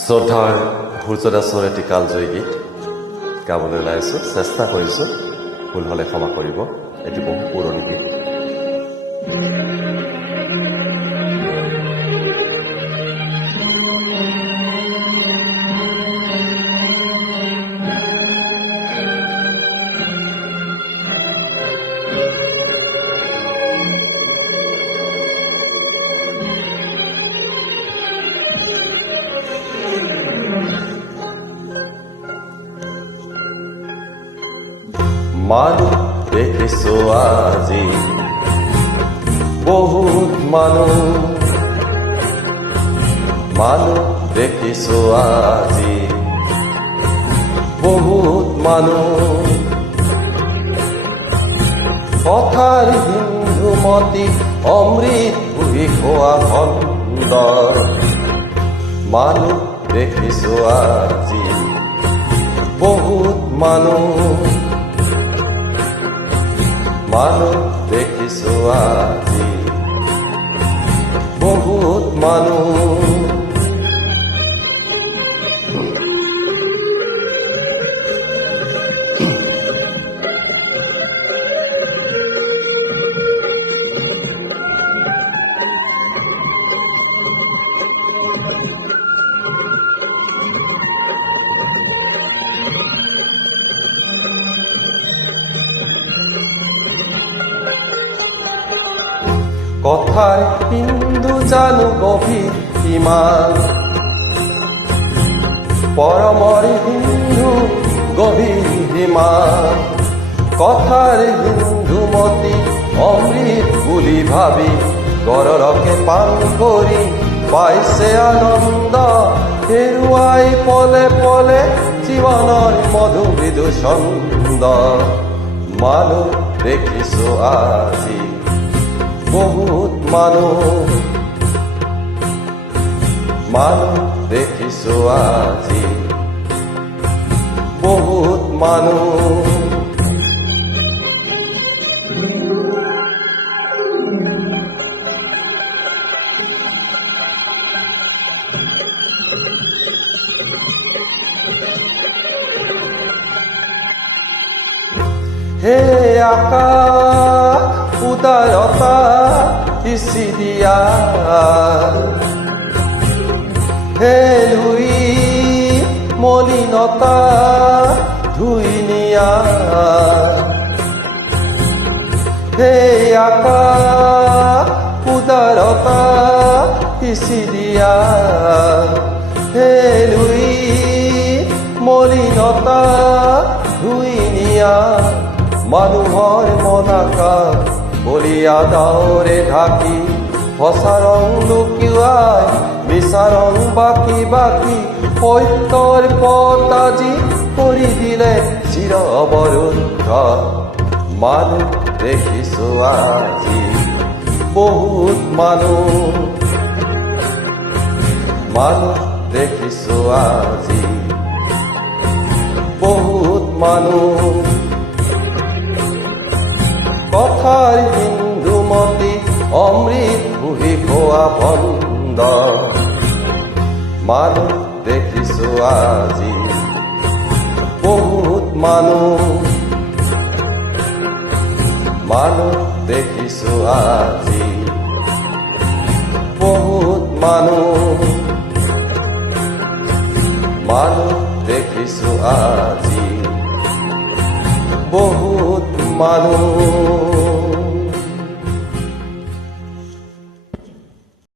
শ্ৰদ্ধাৰ সূৰ্যদাসৰ এটি কালজয়ী গীত গাবলৈ ওলাইছোঁ, চেষ্টা কৰিছোঁ, ভুল হ'লে ক্ষমা কৰিব। এটি বহু পুৰণি গীত। মানুহ দেখিছো আজি বহুত মানুহ দেখিছো আজি বহুত মানুহ কথাৰ হিন্দুমতী অমৃত বুহি খোৱা সুন্দৰ মানুহ দেখিছো আজি বহুত মানুহ দেখিছো আজি বহুত মানুহ কথাৰ হিন্দু জানো গভীৰ কিমান পৰমৰ হিন্দু গভীৰ হিমান কথাৰ হিন্দুমতী অমৃত বুলি ভাবি গৰলকে পান কৰি পাইছে আনন্দ হেৰুৱাই পলে পলে জীৱনৰ মধু মৃদু ছন্দ মানুহ দেখিছো আজি বহুত মানুহ দেখিছো আজি বহুত মানুহ হে আকাশ উদাৰতা সিঁচি দিয়া হে লুই মলিনতা ধুই নিয়া হে আকাশ উদাৰতা সিঁচি দিয়া হে লুই মলিনতা ধুই নিয়া মানুহৰ মনাকাশ বলিয়া দাওৰে ঢাকি সঁচা ৰং লুকুৱাই মিছা ৰং বাকি বাকি সত্যৰ পথ আজি কৰি দিলে চিৰ অৱৰুদ্ধ মানুহ দেখিছো আজি বহুত মানুহ দেখিছো আজি বহুত মানুহ কথাৰ হিন্দুমতী অমৃত বুহি খোৱা বন্ধ মানুহ দেখিছো আজি বহুত মানুহ দেখিছো আজি বহুত মানুহ দেখিছো আজি বহুত মানুহ